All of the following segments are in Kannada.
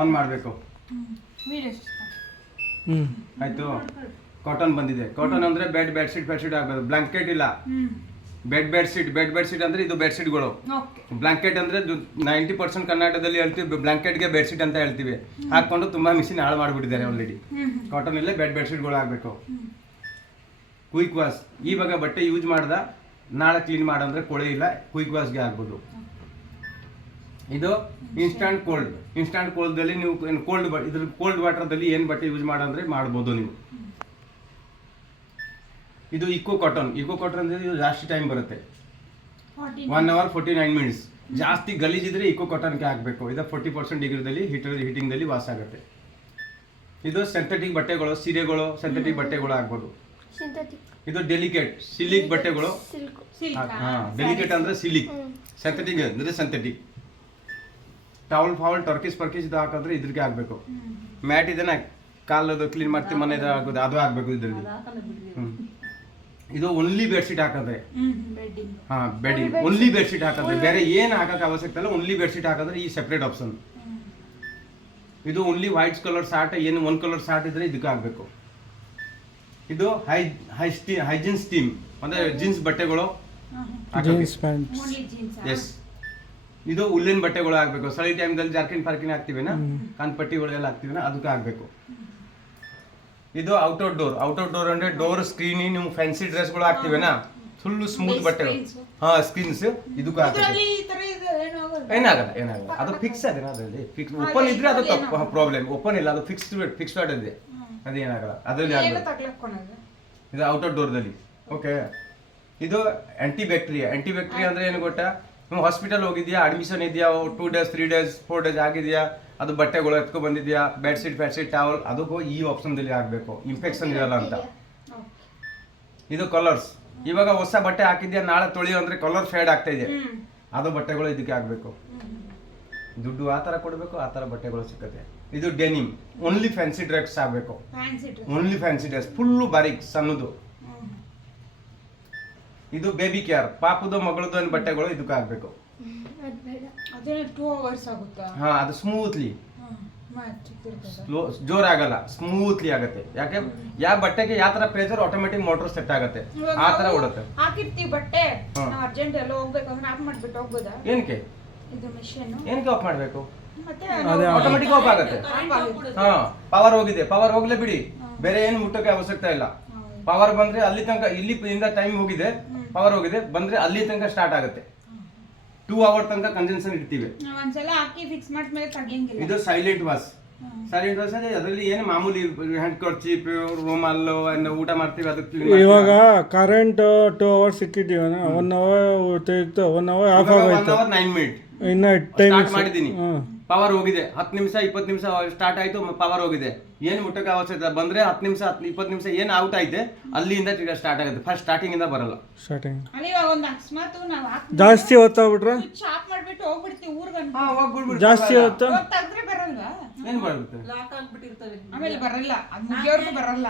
ಆನ್ ಮಾಡಬೇಕು. ಆಯ್ತು. ಕಾಟನ್ ಬಂದಿದೆ. ಕಾಟನ್ ಅಂದ್ರೆ ಬೆಡ್ಶೀಟ್ ಆಗ್ಬೋದು. ಬ್ಲಾಂಕೆಟ್ ಇಲ್ಲ. ಬೆಡ್ಶೀಟ್ ಅಂದ್ರೆ ಇದು ಬೆಡ್ಶೀಟ್ಗಳು. ಬ್ಲಾಂಕೆಟ್ ಅಂದ್ರೆ 90% ಕರ್ನಾಟಕದಲ್ಲಿ ಹೇಳ್ತೀವಿ ಬ್ಲಾಂಕೆಟ್ಗೆ ಬೆಡ್ಶೀಟ್ ಅಂತ ಹೇಳ್ತೀವಿ. ಹಾಕೊಂಡು ತುಂಬಾ ಮಿಷಿನ್ ಹಾಳು ಮಾಡಿಬಿಟ್ಟಿದ್ದಾರೆ ಆಲ್ರೆಡಿ. ಕಾಟನ್ ಇಲ್ಲೇ ಬೆಡ್ಶೀಟ್ಗಳು ಆಗಬೇಕು. ಕ್ವಿಕ್ ವಾಶ್, ಇವಾಗ ಬಟ್ಟೆ ಯೂಸ್ ಮಾಡ್ದ ನಾಳೆ ಕ್ಲೀನ್ ಮಾಡಂದ್ರೆ ಕೊಳೆ ಇಲ್ಲ, ಕ್ವಿಕ್ ವಾಶ್ಗೆ ಆಗ್ಬೋದು. ಇದು ಇನ್ಸ್ಟಂಟ್ ಕೋಲ್ಡ್ದಲ್ಲಿ ನೀವು ಕೋಲ್ಡ್ ವಾಟರ್ದಲ್ಲಿ ಏನು ಬಟ್ಟೆ ಯೂಸ್ ಮಾಡಂದ್ರೆ ಮಾಡ್ಬೋದು ನೀವು. ಇದು ಇಕೋ ಕಾಟನ್ ಅಂದ್ರೆ ಇದು ಜಾಸ್ತಿ ಟೈಮ್ ಬರುತ್ತೆ. 1 hour 49 minutes. ಜಾಸ್ತಿ ಗಲೀಜಿದ್ರೆ ಇಕೋ ಕಾಟನ್ಗೆ ಹಾಕಬೇಕು. ಇದು 40% ಡಿಗ್ರಿದಲ್ಲಿ ಹೀಟಿಂಗ್ದಲ್ಲಿ ವಾಶ್ ಆಗುತ್ತೆ. ಇದು ಸಿಂಥೆಟಿಕ್ ಬಟ್ಟೆಗಳು, ಸೀರೆಗಳು, ಸಿಂಥೆಟಿಕ್ ಬಟ್ಟೆಗಳು ಆಗ್ಬೋದು. ಇದು ಡೆಲಿಕೇಟ್ ಸಿಲಿಕ್ ಬಟ್ಟೆಗಳು. ಡೆಲಿಕೇಟ್ ಅಂದ್ರೆ ಸಿಲಿಕ್, ಸಿಂಥೆಟಿಕ್ ಅಂದ್ರೆ ಸಿಂಥೆಟಿಕ್. ಟವಲ್ ಟರ್ಕಿಸ್ ಇದು ಹಾಕಿದ್ರೆ ಇದ್ರಿಗೆ ಆಗ್ಬೇಕು. ಮ್ಯಾಟ್ ಇದನ್ನ ಕಾಲದು ಕ್ಲೀನ್ ಮಾಡ್ತೀವಿ ಮನೆದು ಆಗೋದು, ಅದು ಆಗ್ಬೇಕು ಇದರಲ್ಲಿ. ಇದು ಓನ್ಲಿ ಬೆಡ್ಶೀಟ್ ಹಾಕಿದ್ರೆ, ಬೆಡ್ಡಿಂಗ್ ಓನ್ಲಿ ಬೆಡ್ಶೀಟ್ ಹಾಕಿದ್ರೆ, ಬೇರೆ ಏನು ಹಾಕಕ್ಕೆ ಅವಶ್ಯಕತೆ ಇಲ್ಲ. ಓನ್ಲಿ ಬೆಡ್ಶೀಟ್ ಹಾಕಿದ್ರೆ ಈ ಸೆಪರೇಟ್ ಆಪ್ಷನ್. ಇದು ಓನ್ಲಿ ವೈಟ್ ಕಲರ್ ಶಾರ್ಟ್, ಏನು 1 ಕಲರ್ ಶಾರ್ಟ್ ಇದ್ರೆ ಇದಕ್ಕೆ ಆಗ್ಬೇಕು. ಇದು ಹೈಜೀನ್ ಸ್ಟೀಮ್ ಅಂದ್ರೆ ಜೀನ್ಸ್ ಬಟ್ಟೆಗಳು, ಎಸ್. ಇದು ಉಲ್ಲಿನ ಬಟ್ಟೆಗಳು ಆಗ್ಬೇಕು. ಚಳಿ ಟೈಮ್ದಲ್ಲಿ ಜಾರ್ಕಿನ್ ಪಾರ್ಕಿನ್ ಹಾಕ್ತಿವಿನ, ಕಾನ್ಪಟ್ಟಿಗಳೆಲ್ಲ ಹಾಕ್ತಿವಿನ, ಅದಕ್ಕೆ ಆಗ್ಬೇಕು. ಇದು ಔಟ್ಡೋರ್ ಡೋರ್ ಅಂದ್ರೆ ಡೋರ್ ಸ್ಕ್ರೀನ್, ನೀವು ಫ್ಯಾನ್ಸಿ ಡ್ರೆಸ್ಗಳು ಹಾಕ್ತಿವಿನ, ಫುಲ್ ಸ್ಮೂತ್ ಬಟ್ಟೆಗಳು, ಸ್ಕ್ರೀನ್ಸ್ ಇದಕ್ಕೂ ಆಗ್ತದೆ. ಏನಾಗಲ್ಲ, ಅದು ಫಿಕ್ಸ್ ಅದೇ. ಅದರಲ್ಲಿ ಫಿಕ್ಸ್ ಓಪನ್ ಇದ್ರೆ ಅದು ಪ್ರಾಬ್ಲಮ್, ಓಪನ್ ಇಲ್ಲ ಅದು ಫಿಕ್ಸ್ಡ್ ಇದೆ, ಅದೇನಾಗಲ್ಲ ಅದರಲ್ಲಿ ಆಗ್ಬೇಕು. ಇದು ಔಟ್ಡೋರ್ ಡೋರ್ದಲ್ಲಿ. ಓಕೆ. ಇದು ಆಂಟಿ ಬ್ಯಾಕ್ಟೀರಿಯಾ ಅಂದ್ರೆ ಏನು ಗೊತ್ತಾ? ನೀವು ಹಾಸ್ಪಿಟಲ್ ಹೋಗಿದ್ಯಾ, ಅಡ್ಮಿಷನ್ ಇದೆಯಾ, 2 days 3 days 4 days ಆಗಿದೆಯಾ, ಅದು ಬಟ್ಟೆಗಳು ಎತ್ಕೊ ಬಂದಿದ್ಯಾ, ಬೆಡ್ಶೀಟ್ ಟವಲ್, ಅದಕ್ಕೂ ಈ ಆಪ್ಷನ್ದಲ್ಲಿ ಆಗಬೇಕು, ಇನ್ಫೆಕ್ಷನ್ ಇರಲ್ಲ ಅಂತ. ಇದು ಕಲರ್ಸ್, ಇವಾಗ ಹೊಸ ಬಟ್ಟೆ ಹಾಕಿದ್ಯಾ, ನಾಳೆ ತೊಳೆಯೋ ಅಂದ್ರೆ ಕಲರ್ ಫೇಡ್ ಆಗ್ತಾ ಇದೆ, ಅದು ಬಟ್ಟೆಗಳು ಇದಕ್ಕೆ ಆಗಬೇಕು. ದುಡ್ಡು ಆ ಥರ ಕೊಡಬೇಕು, ಆ ಥರ ಬಟ್ಟೆಗಳು ಸಿಕ್ಕತ್ತೆ. ಇದು ಡೆನಿಮ್, ಓನ್ಲಿ ಫ್ಯಾನ್ಸಿ ಡ್ರೆಸ್ ಆಗಬೇಕು. ಓನ್ಲಿ ಫ್ಯಾನ್ಸಿ ಡ್ರೆಸ್, ಫುಲ್ಲು ಬಾರೀಕ್ ಸಣ್ಣದು. ಇದು ಬೇಬಿ ಕೇರ್, ಪಾಪದು ಮಗಳದು ಬಟ್ಟೆಗಳು ಇದಕ್ಕೆ ಆಗ್ಬೇಕು. ಅದು ಸ್ಮೂತ್ಲಿ, ಜೋರಾಗಲ್ಲ, ಸ್ಮೂತ್ಲಿ ಆಗುತ್ತೆ. ಯಾಕೆ ಯಾವ ಬಟ್ಟೆಗೆ ಯಾವ ತರ ಪ್ರೆಷರ್ ಆಟೋಮೆಟಿಕ್ ಮೋಟರ್ ಸೆಟ್ ಆಗುತ್ತೆ, ಆ ತರ ಓಡುತ್ತೆ. ಏನಕ್ಕೆ ಆಫ್ ಮಾಡ್ಬೇಕು? ಆಟೋಮೆಟಿಕ್ ಆಫ್ ಆಗುತ್ತೆ. ಪವರ್ ಹೋಗ್ಲೇ ಬಿಡಿ, ಬೇರೆ ಏನು ಮುಟ್ಟೋಕೆ ಅವಶ್ಯಕತೆ ಇಲ್ಲ. ಪವರ್ ಬಂದ್ರೆ ಅಲ್ಲಿ ತನಕ, ಇಲ್ಲಿಂದ ಟೈಮ್ ಹೋಗಿದೆ, ಪವರ್ ಹೋಗಿದೆ, ಬಂದ್ರೆ ಅಲ್ಲಿ ತನಕ ಸ್ಟಾರ್ಟ್ ಆಗುತ್ತೆ. 2 hour ತನಕ ಕನ್ಸಂಪ್ಷನ್ ಇಡ್ತೀವಿ. ಇದು ಸೈಲೆಂಟ್ ವಾಶ್ ಅಂದ್ರೆ ಅದರಲ್ಲಿ ಏನು ಮಾಮೂಲಿ ಹ್ಯಾಂಡ್ ಕರ್ಚೀಪ್, ರೂಮಲ್ಲು ಊಟ ಮಾಡ್ತೀವಿ ಅದಕ್ಕೆ. ಇವಾಗ current 2 hours ಸಿಕ್ಕಿದ್ದೀವಿ, 1 hour ತೆಗಿತು, 1 hour of ಆಗೋಯ್ತು, 1 hour 9 minutes ಇನ್ನ ಟೈಮ್ ಸ್ಟಾರ್ಟ್ ಮಾಡಿದ್ದೀನಿ. ಪವರ್ ಹೋಗಿದೆ, 10 ನಿಮಿಷ 20 ನಿಮಿಷ ಸ್ಟಾರ್ಟ್ ಆಯ್ತು, ಪವರ್ ಹೋಗಿದೆ, ಏನು ಮುಟ್ಟಕ್ಕೆ ಅವಶ್ಯಕತೆ ಬಂದ್ರೆ 10 ನಿಮಿಷ 20 ನಿಮಿಷ ಏನು ಔಟ್ ಐತೆ ಅಲ್ಲಿಂದ ಸ್ಟಾರ್ಟ್ ಆಗುತ್ತೆ. ಫಸ್ಟ್ ಸ್ಟಾರ್ಟಿಂಗ್ ಇಂದ ಬರಲ್ಲ. ಜಾಸ್ತಿ ಹೊತ್ತಾಗ್ಬಿಟ್ರೆ ಜಾಸ್ತಿ ಹೊತ್ತು ಏನ್ ಬರುತ್ತೆ, ಆಮೇಲೆ ಬರಲ್ಲ, ಬರಲ್ಲ.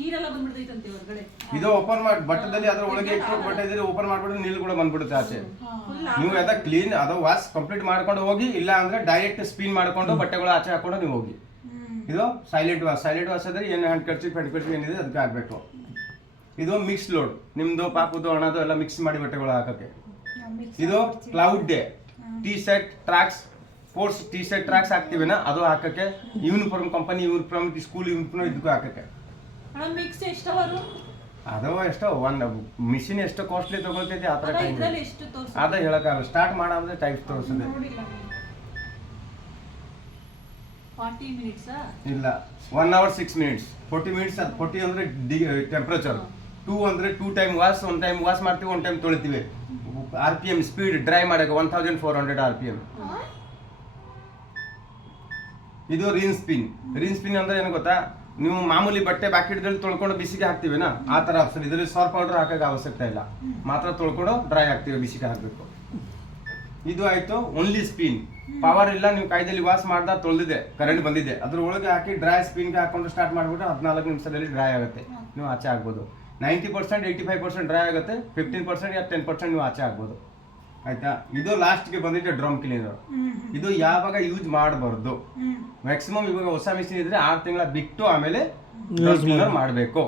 ನೀರೆಲ್ಲ ಬಂದ್ಬಿಡ್ತೈತಂತೆ ಹೊರಗಡೆ. ಇದು ಓಪನ್ ಮಾಡಿ ಬಟ್ಟದಲ್ಲಿ ಅದ್ರ ಒಳಗೆ ಇಟ್ಟು ಬಟ್ಟೆ ಇದ್ರೆ ಓಪನ್ ಮಾಡ್ಬಿಟ್ಟು ನೀರು ಕೂಡ ಬಂದ್ಬಿಡುತ್ತೆ ಆಚೆ. ನೀವು ಅದ ಕ್ಲೀನ್ ಅದು ವಾಶ್ ಕಂಪ್ಲೀಟ್ ಮಾಡ್ಕೊಂಡು ಹೋಗಿ, ಇಲ್ಲ ಅಂದ್ರೆ ಡೈರೆಕ್ಟ್ ಸ್ಪಿನ್ ಮಾಡ್ಕೊಂಡು ಬಟ್ಟೆಗಳು ಆಚೆ ಹಾಕೊಂಡು ನೀವು ಹೋಗಿ. ಇದು ಸೈಲೆಂಟ್ ವಾಶ್ ಅಂದ್ರೆ ಏನು ಹ್ಯಾಂಡ್ ಕರ್ಚೀಫ್ ಏನಿದೆ ಅದಕ್ಕೆ ಆಗ್ಬೇಕು. ಇದು ಮಿಕ್ಸ್ ಲೋಡ್, ನಿಮ್ದು ಪಾಪುದು ಹಣದು ಎಲ್ಲ ಮಿಕ್ಸ್ ಮಾಡಿ ಬಟ್ಟೆಗಳು ಹಾಕಕ್ಕೆ. ಇದು cloud day T shirt tracks, sports T shirt tracks ಹಾಕ್ತಿವಿನ, ಅದು ಹಾಕಕ್ಕೆ. Uniform company uniform, school uniform ಇದಕ್ಕೂ ಹಾಕಕ್ಕೆ. ಅದು ಎಷ್ಟೋ ಒಂದು ಮಿಷಿನ್ ಎಷ್ಟು ಕಾಸ್ಟ್ಲಿ ತಗೊಳ್ತೈತಿ, ಆ ಥರ ಟೈಮ್ ಅದ ಹೇಳಕ್ಕಾಗಲ್ಲ. ಸ್ಟಾರ್ಟ್ ಮಾಡಂದ್ರೆ ಟೈಪ್ ತೋರಿಸ್ತದೆ. ಇಲ್ಲ 1 hour 6 minutes, 40 minutes. ಅದು 40 ಅಂದ್ರೆ ಟೆಂಪರೇಚರ್, 2 ಅಂದ್ರೆ 2 ಟೈಮ್ ವಾಶ್, 1 ಟೈಮ್ ವಾಶ್ ಮಾಡ್ತೀವಿ, 1 ಟೈಮ್ ತೊಳಿತೀವಿ. RPM ಸ್ಪೀಡ್ ಡ್ರೈ ಮಾಡಕ್ಕೆ 1400 RPM. ಇದು ರೀನ್ ಸ್ಪಿನ್ ಅಂದ್ರೆ ಏನು ಗೊತ್ತಾ, ನೀವು ಮಾಮೂಲಿ ಬಟ್ಟೆ ಬ್ಯಾಕೆಟ್ದಲ್ಲಿ ತೊಳ್ಕೊಂಡು ಬಿಸಿಗೆ ಹಾಕ್ತಿವಿನ, ಆ ತರ ಆಪ್ಷನ್. ಇದರಲ್ಲಿ ಸಾರ್ಪ್ ಪೌಡರ್ ಹಾಕಕ್ಕೆ ಅವಶ್ಯಕತೆ ಇಲ್ಲ, ಮಾತ್ರ ತೊಳ್ಕೊಂಡು ಡ್ರೈ ಹಾಕ್ತಿವಿ, ಬಿಸಿಗೆ ಹಾಕ್ಬೇಕು. ಇದು ಆಯ್ತು ಓನ್ಲಿ ಸ್ಪಿನ್. ಪವರ್ ಇಲ್ಲ, ನೀವು ಕೈದಲ್ಲಿ ವಾಶ್ ಮಾಡ್ದ ತೊಳೆದಿದೆ, ಕರೆಂಟ್ ಬಂದಿದೆ, ಅದ್ರ ಒಳಗೆ ಹಾಕಿ ಡ್ರೈ ಸ್ಪಿನ್ಗೆ ಹಾಕೊಂಡು ಸ್ಟಾರ್ಟ್ ಮಾಡ್ಬಿಟ್ಟು 14 ನಿಮಿಷದಲ್ಲಿ ಡ್ರೈ ಆಗುತ್ತೆ, ನೀವು ಆಚೆ ಆಗ್ಬೋದು. 90% 85% ಡ್ರೈ ಆಗುತ್ತೆ, 15% ಯಾ 10% ನೀವು ಆಚೆ ಆಗ್ಬೋದು. ಆಯ್ತಾ. ಇದು ಲಾಸ್ಟ್ಗೆ ಬಂದಿದೆ ಡ್ರಮ್ ಕ್ಲೀನರ್. ಇದು ಯಾವಾಗ ಯೂಸ್ ಮಾಡಬಾರ್ದು, ಮ್ಯಾಕ್ಸಿಮಮ್ ಇವಾಗ ಹೊಸ ಮಿಷಿನ್ ಇದ್ರೆ 6 ತಿಂಗಳ ಬಿಟ್ಟು ಆಮೇಲೆ ಡ್ರಮ್ ಕ್ಲೀನರ್ ಮಾಡಬೇಕು.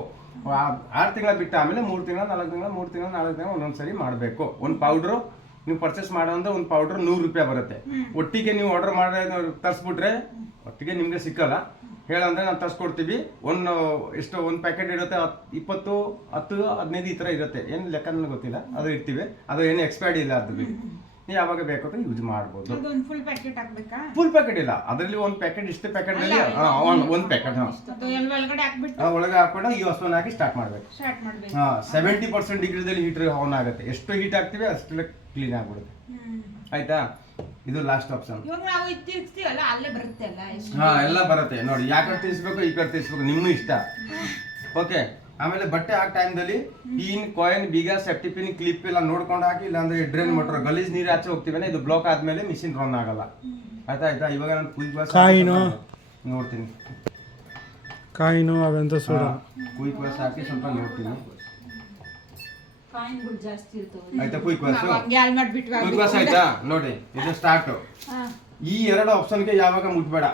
6 ತಿಂಗಳ ಬಿಟ್ಟು ಆಮೇಲೆ 3 ತಿಂಗಳ 4 ತಿಂಗಳ 3 ತಿಂಗಳ 4 ತಿಂಗಳ ಒಂದೊಂದ್ಸರಿ ಮಾಡಬೇಕು. ಒಂದು ಪೌಡ್ರು ನೀವು ಪರ್ಚೇಸ್ ಮಾಡೋ ಅಂದ್ರೆ ಒಂದು ಪೌಡ್ರ್ 100 ರೂಪಾಯಿ ಬರುತ್ತೆ. ಒಟ್ಟಿಗೆ ನೀವು ಆರ್ಡರ್ ಮಾಡಿ ತರಿಸ್ಬಿಟ್ರೆ ಒಟ್ಟಿಗೆ ನಿಮಗೆ ಸಿಕ್ಕಲ್ಲ. ಹೇಳಂದ್ರೆ ನಾವು ತರಿಸ್ಕೊಡ್ತೀವಿ. ಒಂದು ಪ್ಯಾಕೆಟ್ ಇರುತ್ತೆ 20 10 15 ಈ ಥರ ಇರುತ್ತೆ. ಏನು ಲೆಕ್ಕ ನನಗೆ ಗೊತ್ತಿಲ್ಲ, ಅದು ಇರ್ತೀವಿ. ಅದು ಏನು ಎಕ್ಸ್ಪೈರ್ಡ್ ಇಲ್ಲ. ಅದು ನೀವು ಯಾವಾಗ ಬೇಕು ಅಂತ ಯೂಸ್ ಮಾಡ್ಬೋದು. ಫುಲ್ ಪ್ಯಾಕೆಟ್ ಹಾಕ್ಬೇಕಾ? ಫುಲ್ ಪ್ಯಾಕೆಟ್ ಇಲ್ಲ, ಅದರಲ್ಲಿ ಒಂದು ಪ್ಯಾಕೆಟ್ ಇಷ್ಟು ಪ್ಯಾಕೆಟ್ ಅಲ್ಲಿ ಒಂದು ಪ್ಯಾಕೆಟ್ ಒಳಗಡೆ ಹಾಕ್ಬಿಟ್ಟು ಒಳಗೆ ಹಾಕೊಂಡು ಈ ವಸ್ತುವನ್ನ ಹಾಕಿ ಸ್ಟಾರ್ಟ್ ಮಾಡ್ಬೇಕು. 70% ಡಿಗ್ರಿದಲ್ಲಿ ಹೀಟರ್ ಆನ್ ಆಗುತ್ತೆ. ಎಷ್ಟು ಹೀಟ್ ಹಾಕ್ತಿವಿ ಅಷ್ಟೆಲ್ಲ ಕ್ಲೀನ್ ಆಗ್ಬಿಡುತ್ತೆ. ಆಯ್ತಾ. ಇದು ಲಾಸ್ಟ್ ಆಪ್ಷನ್. ಇವಾಗ ನಾವು ತಿರ್ಗಿಸ್ತೀವಲ್ಲ ಅಲ್ಲೇ ಬರುತ್ತೆ ಅಲ್ಲ. ಎಲ್ಲ ಬರುತ್ತೆ ನೋಡಿ. ಯಾಕಡೆ ತಿರ್ಸ್ಬೇಕು ಈ ಕಡೆ ತಿರ್ಸ್ಬೇಕು ನಿಮ್ಮ ಇಷ್ಟ. ಓಕೆ. ಆಮೇಲೆ ಬಟ್ಟೆ ಹಾಕೋ ಟೈಮ್ದಲ್ಲಿ ಪಿನ್ ಕಾಯಿನ್ ಬೀಗ ಸೇಫ್ಟಿ ಪಿನ್ ಕ್ಲಿಪ್ ಎಲ್ಲ ನೋಡ್ಕೊಂಡು ಹಾಕಿ. ಇಲ್ಲಾಂದ್ರೆ ಡ್ರೈನ್ ಮೋಟರ್ ಗಲೀಜ್ ನೀರು ಆಚೆ ಹೋಗ್ತೀವಿ, ಇದು ಬ್ಲಾಕ್ ಆದ್ಮೇಲೆ ಮಿಷಿನ್ ರನ್ ಆಗಲ್ಲ. ಆಯ್ತಾ. ಇವಾಗ ನಾನು ಕ್ವಿಕ್ ವಾಶ್ ನೋಡ್ತೀನಿ. ಕಾಯಿನು ಅವೆಂತ ಸೋಡಾ ಕ್ವಿಕ್ ವಾಶ್ ಹಾಕಿ ಸ್ವಲ್ಪ ನೋಡ್ತೀನಿ. ಕಾಯಿನ್ಗಳು ಜಾಸ್ತಿ ಇರ್ತವೆ. ಆಯ್ತಾ. ಕ್ವಿಕ್ ವಾಶ್ ಮಾಡ್ಬಿಟ್ವಿ. ಕ್ವಿಕ್ ವಾಶ್ ಆಯ್ತಾ ನೋಡಿ. ಇದು ಸ್ಟಾರ್ಟ್. ಈ 2 ಆಪ್ಷನ್ಗೆ ಯಾವಾಗ ಮುಟ್ಬೇಡ.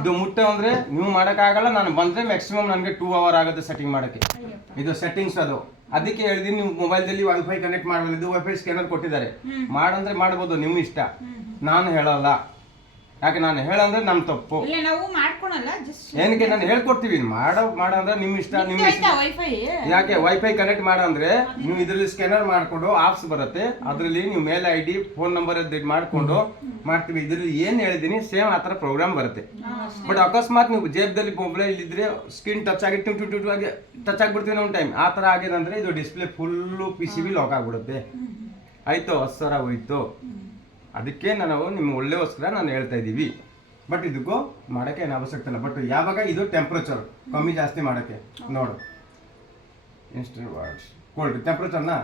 ಇದು ಮುಟ್ಟೆ ಅಂದ್ರೆ ನೀವು ಮಾಡಕ್ಕಾಗಲ್ಲ. ನಾನು ಬಂದ್ರೆ ಮ್ಯಾಕ್ಸಿಮಮ್ ನನಗೆ 2 ಅವರ್ ಆಗುತ್ತೆ ಸೆಟ್ಟಿಂಗ್ ಮಾಡಕ್ಕೆ. ಇದು ಸೆಟ್ಟಿಂಗ್ಸ್ ಅದು. ಅದಕ್ಕೆ ಹೇಳಿದೀನಿ ನೀವು ಮೊಬೈಲ್ದಲ್ಲಿ ವೈಫೈ ಕನೆಕ್ಟ್ ಮಾಡಬಹುದು. ಇದು ವೈಫೈ ಸ್ಕ್ಯಾನರ್ ಕೊಟ್ಟಿದ್ದಾರೆ. ಮಾಡಂದ್ರೆ ಮಾಡ್ಬೋದು, ನಿಮ್ಮ ಇಷ್ಟ. ನಾನು ಹೇಳಲ್ಲ. ಯಾಕೆ ನಾನು ಹೇಳಂದ್ರೆ ನಮ್ ತಪ್ಪು. ಏನಕ್ಕೆ ನಾನು ಹೇಳ್ಕೊಡ್ತೀವಿ. ಮಾಡಂದ್ರೆ ನಿಮ್ಮ ಇಷ್ಟ. ನಿಮ್ಮ ಯಾಕೆ ವೈಫೈ ಕನೆಕ್ಟ್ ಮಾಡಂದ್ರೆ ನೀವು ಇದ್ರಲ್ಲಿ ಸ್ಕ್ಯಾನರ್ ಮಾಡ್ಕೊಂಡು ಆಪ್ಸ್ ಬರುತ್ತೆ. ಅದ್ರಲ್ಲಿ ನೀವು ಮೇಲ್ ID ಫೋನ್ ನಂಬರ್ ಮಾಡ್ಕೊಂಡು ಮಾಡ್ತೀವಿ. ಇದ್ರಲ್ಲಿ ಏನ್ ಹೇಳಿದೀನಿ ಸೇಮ್ ಆತರ ಪ್ರೋಗ್ರಾಮ್ ಬರುತ್ತೆ. ಬಟ್ ಅಕಸ್ಮಾತ್ ನೀವು ಜೇಬ್ದಲ್ಲಿ ಮೊಬೈಲ್ ಇದ್ರೆ ಸ್ಕ್ರೀನ್ ಟಚ್ ಆಗಿ ಟಚ್ ಆಗ್ಬಿಡ್ತೀವಿ ಒಂದು ಟೈಮ್. ಆ ತರ ಆಗಿದೆ ಅಂದ್ರೆ ಇದು ಡಿಸ್ಪ್ಲೇ ಫುಲ್ಲು PCB ಲಾಕ್ ಆಗ್ಬಿಡುತ್ತೆ. ಆಯ್ತು, 10 ಸಾವಿರ ಹೋಯ್ತು. ಅದಕ್ಕೆ ನಾವು ನಿಮ್ಮ ಒಳ್ಳೆಗೋಸ್ಕರ ನಾನು ಹೇಳ್ತಾ ಇದ್ದೀವಿ. ಬಟ್ ಇದಕ್ಕೂ ಮಾಡೋಕ್ಕೆ ಏನು ಅವಶ್ಯಕತೆ ಇಲ್ಲ. ಬಟ್ ಯಾವಾಗ ಇದು ಟೆಂಪ್ರೇಚರ್ ಕಮ್ಮಿ ಜಾಸ್ತಿ ಮಾಡೋಕ್ಕೆ ನೋಡು. ಇನ್ಸ್ಟೆಂಟ್ ವಾಟ್ಸ್ ಕೋಲ್ಡ್ ಟೆಂಪ್ರೇಚರ್ನ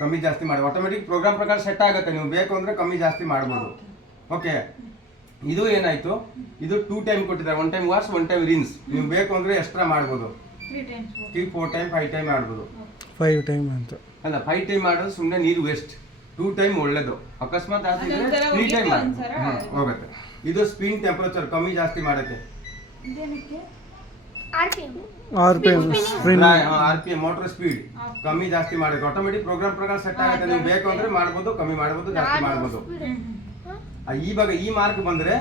ಕಮ್ಮಿ ಜಾಸ್ತಿ ಮಾಡಿ ಆಟೋಮೆಟಿಕ್ ಪ್ರೋಗ್ರಾಮ್ ಪ್ರಕಾರ ಸೆಟ್ ಆಗುತ್ತೆ. ನೀವು ಬೇಕು ಅಂದರೆ ಕಮ್ಮಿ ಜಾಸ್ತಿ ಮಾಡ್ಬೋದು. ಓಕೆ. ಇದು ಏನಾಯಿತು, ಇದು 2 ಟೈಮ್ ಕೊಟ್ಟಿದ್ದಾರೆ. 1 ಟೈಮ್ ವಾಶ್ 1 ಟೈಮ್ ರಿನ್ಸ್. ನೀವು ಬೇಕು ಅಂದರೆ ಎಕ್ಸ್ಟ್ರಾ ಮಾಡ್ಬೋದು. 3 4 ಟೈಮ್ 5 ಟೈಮ್ ಮಾಡ್ಬೋದು. 5 ಟೈಮ್ ಅಂತ ಅಲ್ಲ, 5 ಟೈಮ್ ಮಾಡೋದು ಸುಮ್ಮನೆ ನೀರು ವೇಸ್ಟ್. 2 ಟೈಮ್ ಒಳ್ಳೇದು. ಅಕಸ್ಮಾತ್ ಆದ್ರೆ 3 ಟೈಮ್ ಹೋಗುತ್ತೆ. ಇದು ಸ್ಪಿನ್ ಟೆಂಪರೇಚರ್ ಕಮ್ಮಿ ಜಾಸ್ತಿ ಮಾಡುತ್ತೆ. RPM ಮೋಟರ್ ಸ್ಪೀಡ್ ಕಮ್ಮಿ ಜಾಸ್ತಿ ಮಾಡುತ್ತೆ. ಆಟೋಮೆಟಿಕ್ ಪ್ರೋಗ್ರಾಮ್ ಪ್ರಕಾರ ಸೆಟ್ ಆಗುತ್ತೆ. ನೀವು ಬೇಕು ಅಂದ್ರೆ ಮಾಡ್ಬೋದು, ಕಮ್ಮಿ ಮಾಡ್ಬೋದು, ಜಾಸ್ತಿ ಮಾಡ್ಬೋದು. ಇವಾಗ ಈ ಮಾರ್ಕ್ ಬಂದ್ರೆ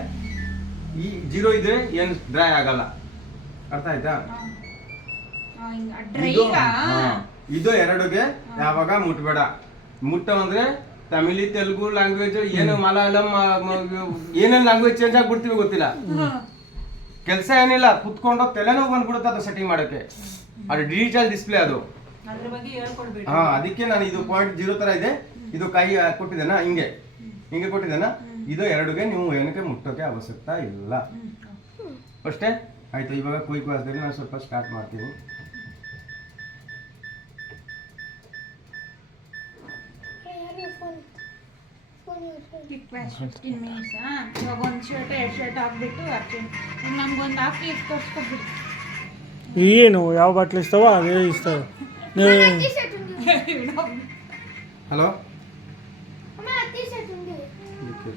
ಈ 0 ಇದ್ರೆ ಏನು ಡ್ರೈ ಆಗಲ್ಲ. ಅರ್ಥ ಆಯ್ತಾ. ಇದು 2ಗೆ ಯಾವಾಗ ಮುಟ್ಬೇಡ. ಮುಟ್ಟ ಅಂದ್ರೆ ತಮಿಳಿ ತೆಲುಗು ಲ್ಯಾಂಗ್ವೇಜ್ ಏನು ಮಲಯಾಳಂ ಏನೇನು ಲ್ಯಾಂಗ್ವೇಜ್ ಚೇಂಜ್ ಆಗ್ಬಿಡ್ತೀವಿ ಗೊತ್ತಿಲ್ಲ. ಕೆಲಸ ಏನಿಲ್ಲ, ಕುತ್ಕೊಂಡು ತಲೆನೋವು ಬಂದ್ಬಿಡುತ್ತೆ ಅದು ಸೆಟ್ಟಿಂಗ್ ಮಾಡೋಕ್ಕೆ. ಅದು ಡಿಜಿಟಲ್ ಡಿಸ್ಪ್ಲೇ ಅದು. ಅದಕ್ಕೆ ನಾನು ಇದು 0.0 ತರ ಇದೆ. ಇದು ಕೈ ಕೊಟ್ಟಿದ್ದೇನಾ, ಹಿಂಗೆ ಕೊಟ್ಟಿದ್ದೇನಾ. ಇದು 2ಗೆ ನೀವು ಏನಕ್ಕೆ ಮುಟ್ಟೋಕೆ ಅವಶ್ಯಕತೆ ಇಲ್ಲ ಅಷ್ಟೇ. ಆಯ್ತು. ಇವಾಗ ಕ್ವಿಕ್ ವಾಶ್ದಲ್ಲಿ ನಾನು ಸ್ವಲ್ಪ ಸ್ಟಾರ್ಟ್ ಮಾಡ್ತೀನಿ. Quick wash 15 minutes. ಇವಾಗ ಒಂದು ಶರ್ಟ್ 2 ಶರ್ಟ್ ಹಾಕ್ಬಿಟ್ಟು ನಮ್ಗೊಂದು ಹಾಕಿ ತೋರಿಸ್ಕೊಬಿಡಿ. ಏನು ಯಾವ ಬಾಟ್ಲಿ ಇಷ್ಟವ ಅದೇ ಇಷ್ಟ. ಹಲೋ.